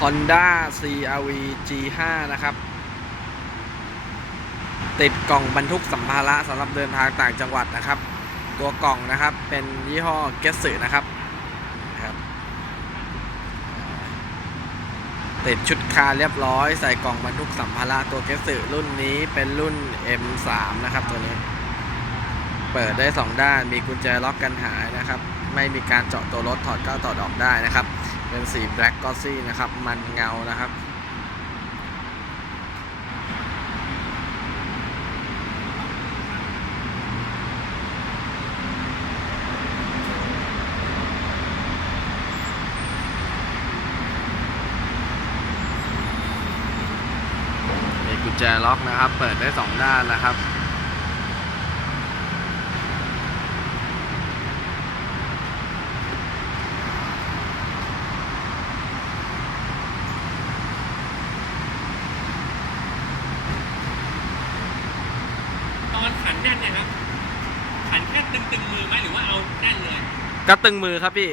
Honda CRV G5 นะครับ ติดกล่องบรรทุกสัมภาระสำหรับเดินทางต่างจังหวัดนะครับ ตัวกล่องนะครับเป็นยี่ห้อเกสสึนะครับนะครับ ติดชุดคาเรียบร้อยใส่กล่องบรรทุกสัมภาระตัวเกสสึรุ่นนี้เป็นรุ่น M3 นะครับตัวนี้ เปิดได้ 2 ด้านมีกุญแจล็อกกันหายนะครับ ไม่มีการเจาะตัวรถถอดเข้าถอดออกได้นะครับ เป็นสี Black Glossy นะครับ มันเงานะครับมีกุญแจล็อกนะครับ เปิดได้ 2 ด้านนะครับ ต อนขันแน่นเนี่ยครับขันแค่ตึงตึงๆมือไหมหรือว่าเอาแน่นเลย ก็ตึงมือครับพี่